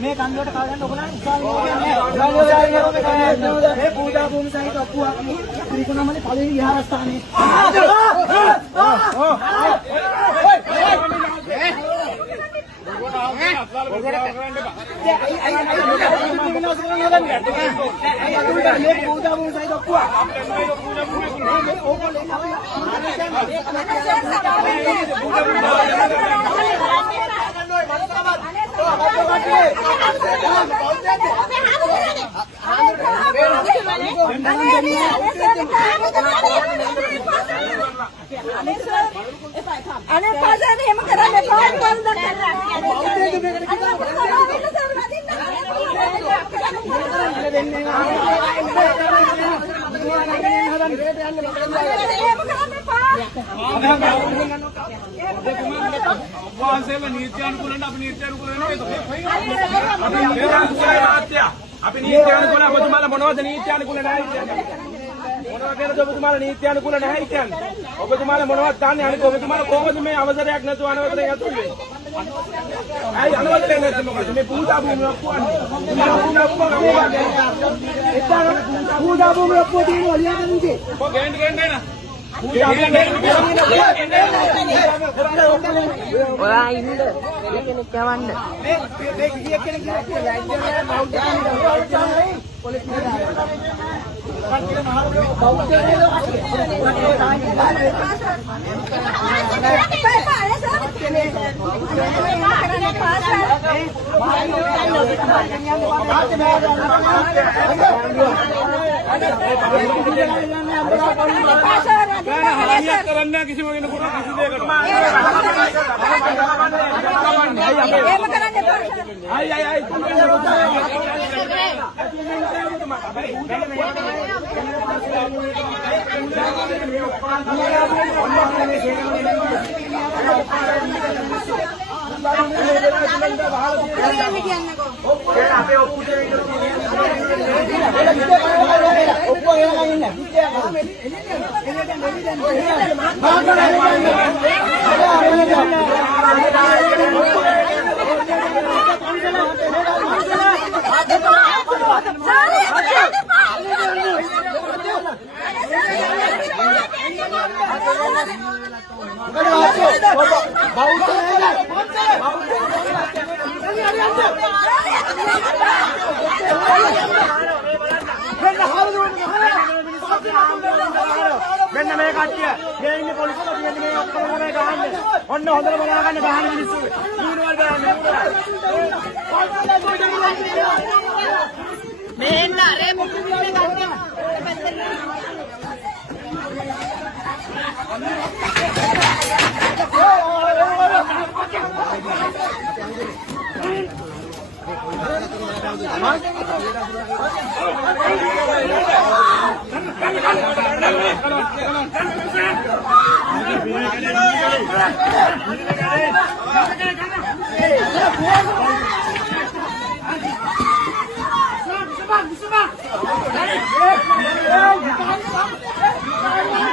මේ කන්දරට කාගන්න ඔයගොල්ලන් මේ පූජා භූමි සහිත ඔක්කුවක් ත්‍රිකුණාමලේ පළවෙනි විහාරස්ථානයේ අනේ පාසනේ එහෙම කරන්න එපා අපි නීත්‍යානුකූල ඔබතුමාලා මොනවද නීත්‍යානුකූල නැහැ කියන්නේ මොනවා කියනද ඔබතුමාලා නීත්‍යානුකූල නැහැ කියන්නේ ඔබතුමාලා මොනවද දාන්නේ අනික ඔබතුමාලා කොහොමද මේ අවසරයක් නැතුව අනවසරයෙන් යතුනේ අයි අනවසරයෙන් නැත්නම් මොකද මේ පූජා භූමියක් පුවන්නේ පූජා භූමියක් පුවදී ඔලියන්නේ කො ගේන්න නා ඔයා ඉන්න කෙනෙක් යවන්න මේ කීයක් කෙනෙක් කියලා ලයිට් කරන්න කිසිම කෙනෙකුට කිසි දෙයකට මෙන්න මේ කට්ටිය මේ ඉන්නේ පොලිසිය කියන්නේ මේ ඔක්කොම මේ ගහන්නේ ඔන්න හොඳට බලා ගන්න ගහන මිනිස්සු ඊනවල් ගහන්නේ මේ එන්න අරේ මොකද මේ කට්ටිය Hey!